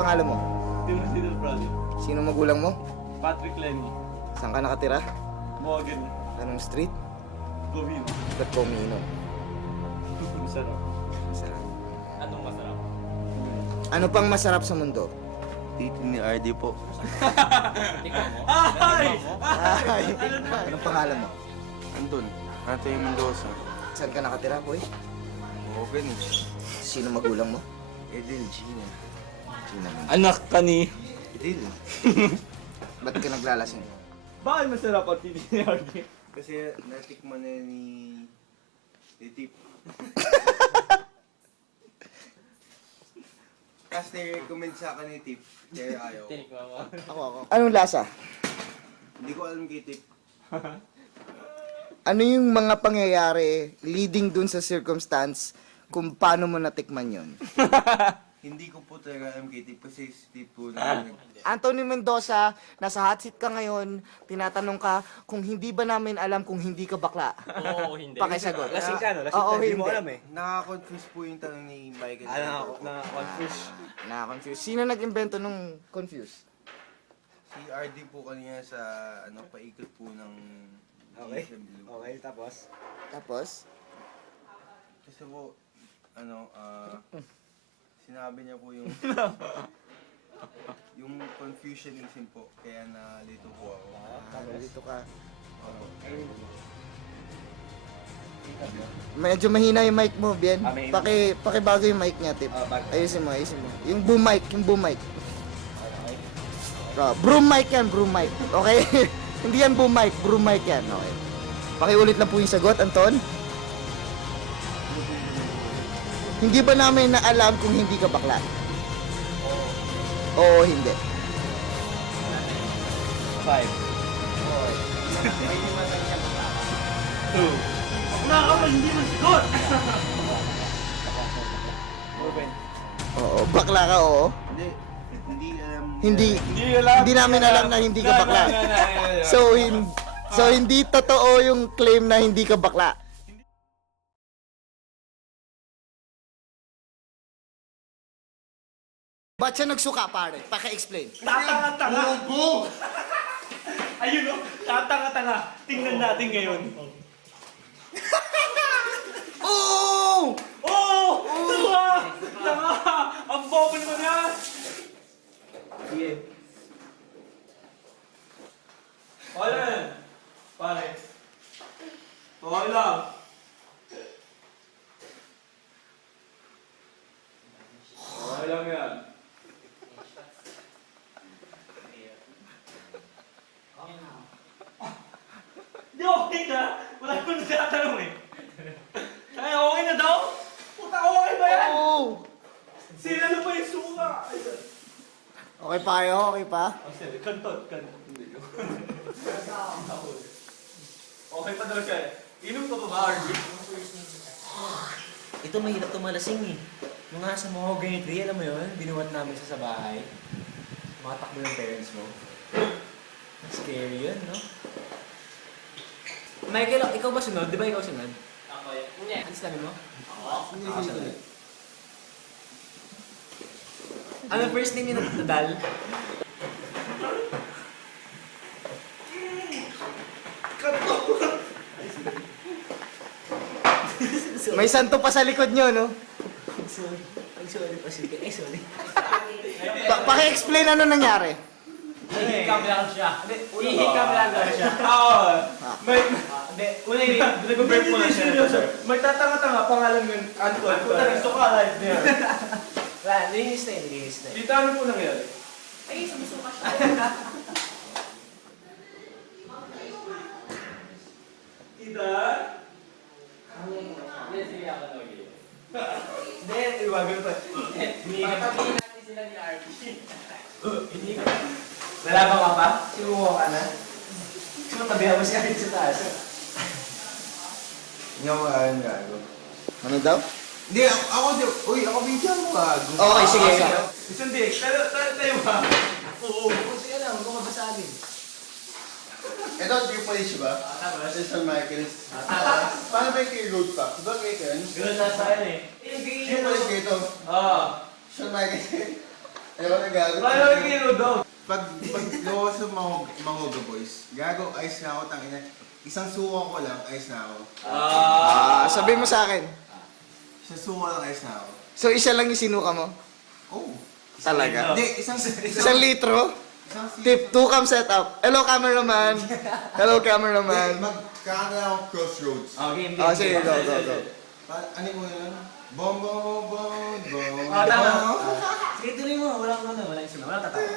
pangalan mo? Timothy Del Prado. Sino magulang mo? Patrick Lenny. Saan ka nakatira? Morgan. Anong street? Govin. Ba't ko umiinom? Masarap. Masarap. Anong masarap? Ano pang masarap sa mundo? Titi ni RD po. Ay! Anong pangalan mo? Andun. Anthony Mendoza. Saan ka nakatira, boy? Morgan. Sino magulang mo? Edil, Gina. Sino naman? Anak ka ni... Edil. Ba't ka naglalasing? Bakit masarap ang titi ni RD? Kasi natikman na ni Tip. Kasi recommend sa akin ni Tip. Kaya ayaw. Ako. Anong lasa? Hindi ko alam kay Tip. Ano yung mga pangyayari leading dun sa circumstance kung paano mo natikman yon? Hindi ko po talaga alam kay Tip kasi si Tip po na Anthony Mendoza, nasa hot seat ka ngayon, tinatanong ka kung hindi ba namin alam kung hindi ka bakla. Oo, hindi. Pakisagot. Lasing ka, no? Lasing Oo, ka. Hindi mo hindi. alam eh. Nakakonfuse po yung tanong ni Michael. Na-confuse. Nakaka-confuse. Sino nag-invento nung confuse? Si RD po kanina sa paikot po ng Okay. DSMW. Okay, tapos? Tapos, Kasi po, sinabi niya po yung yung confusionism po, kaya nalito po ako. dito ka. Opo. Medyo mahina yung mic mo, Bien. mahina. Pakibago yung mic niya, Tip. bago. Ayusin mo. Yung boom mic. Broom mic yan, broom mic. Okay? Hindi yan boom mic, broom mic yan. Okay. Pakiulit lang po yung sagot, Anton. Hindi ba namin naalam kung hindi ka bakla? Oo, hindi. 5. 2. Nakakapal, hindi man sigot! Oo, bakla ka, oo. Hindi alam. Hindi namin alam na hindi ka bakla. So hindi totoo yung claim na hindi ka bakla. Ba't siya nagsuka, pare? Paka-explain. Tatanga-tanga! Ayun o, tatanga-tanga. Tingnan natin ngayon. Oh! Oh! Tanga! Tanga! Ang bobo naman yan! Sige. Okay lang yan. Pare. Okay lang. Okay lang yan. Di okay na? Wala ko nagtatanong eh. Ay, okay na daw? Puta, okay ba yan? Oh! Sinalo pa yung suka? Okay pa kayo? Okay pa? Oh, sorry. Kantot. Hindi ko. Okay pa daw siya eh. Inom ka pa ba, RG? Ito mahirap tumalasing eh. Nung nga sa Mahogany Tree, alam mo yun, binuhat namin siya sa bahay. Makatakbo yung parents mo. Scary yun, no? Michael, ikaw ba sunod? Di ba ikaw sunod? Ako yan. Hindi. Ano sinabi mo? Ako sunod. Ano first name ni Nadal? May santo pa sa likod nyo, no? Sorry. Ay, sorry pa sige. Ay, sorry. Paki-explain ano nangyari. Ihikam lang siya. Ihikam lang daw siya. Oo. May... Hindi, Una yun, nag-burp mo lang siya. Magtatanga-tanga, pangalan mo yun, Anton. Puta, gusto ka live niya. wala, linis na yun, linis na yun. Dito ano po nangyari? Ay, sumusuka siya. Tita? Yes, sige ako na Hindi, iwagan pa. Pagpapiliin natin sila ni RP. Hindi ka. Nalaban ka pa? Sinuha ka na? Sino tabihan mo siya sa taas? Hindi ako alam gago. Ano daw? Hindi, ako video mo gago. Okay, sige. Sandi, tayo ba? Oo, kasi lang, huwag ka mabasagin. Ito, Triple ba? Tapos? Ito San Michael's. Paano ba yung kay Road Pack? Diba kay Ken? Ganun na sa akin eh. Triple H dito. Oo. San Michael's. Ayaw na gago. Ayaw kilo daw. Pag gawa sa Mahoga Boys, gago, ayos na ako, tangina. Isang suka ko lang, ayos na ako. Sabi mo sa akin. Isang suka lang, ayos na ako. So, isa lang yung sinuka mo? Oh. Talaga? Hindi, isang Litro? Tip, 2 cam setup. Hello, cameraman. Hello, cameraman. Magkakala akong crossroads. Game. Sige, go. Ano mo yun? Bom, bom, bom, bom, bom. Tama. Sige, tuloy mo. Walang instrument. Walang tatawa.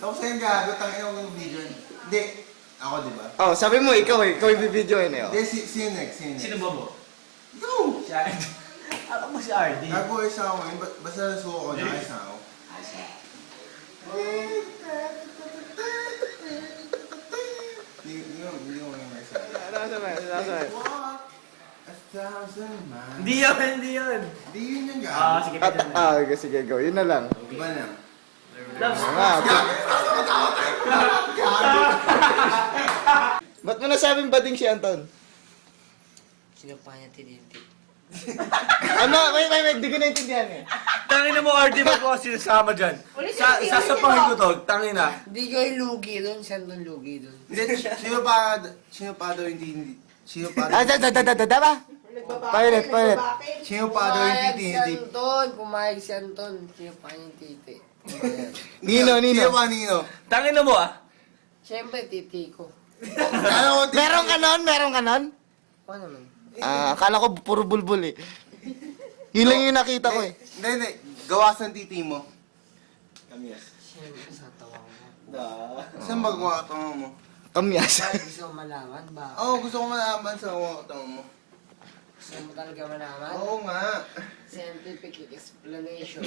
Tapos yung gago, tangina ko yung video. Hindi, ako diba? Sabi mo, ikaw yung bibidyoin eh. Hindi, sino next? Sino Bobo? Go! Siya. Alam mo si RD. Gago, ayos na ako ngayon. Basta nasuka ko na, ayos na ako. Hindi ko ngayon ayos na. Walk 1,000 miles. Hindi yun. Hindi yun yung gago. Sige, pwede na. Sige, go. Yun na lang. Iba na. Ba't mo nasabing bading si Anton? Sino pa niya tininti? Wait, di ko naintindihan eh. Tangina mo, RD, ba't mo ako sinasama dyan? Sasapahin ko to, tangina. Hindi ko yung lugi doon, saan doon lugi doon? Hindi, sino pa daw hindi, sino pa daw, Ba? Pilot. sino pa daw hindi si Anton, pumayag si Anton. Sino pa niya titi? Nino. Sino pa Nino? Tangina mo, Siyempre, titi ko. Ano ko, Meron ka nun? Ano naman? Akala ko puro bulbul eh. Yun lang yung nakita ko eh. Hindi, gawasan titi mo. Siyempre, sa tawa ko. Saan ba gumawa ka mo? Kamyas. Bakit gusto mo malaman ba? Oo, gusto ko malaman sa gumawa ka mo. Gusto mo talaga malaman? Oo nga. Scientific explanation.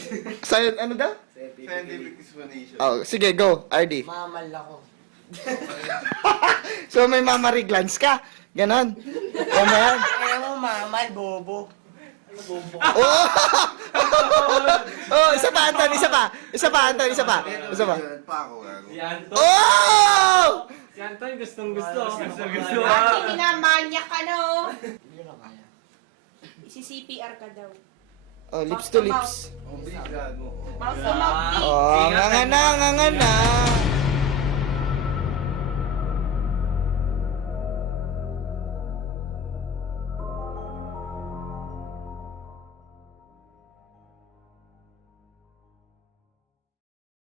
Ano daw? Scientific explanation. Sige, go, RD. Mamal ako. So may mammary glands ka? Ganon. Tama yan. Kaya mo mamal, bobo. Isa pa, Anton. Isa pa. Pa ako, gago. Si Anton. Oh! Si Anton, gustong-gusto. Ate, minamanyak ka no? Hindi lang kaya. Isi-CPR ka daw. Lips to lips. Oh, big gago. Mouth to mouth, Nganga na.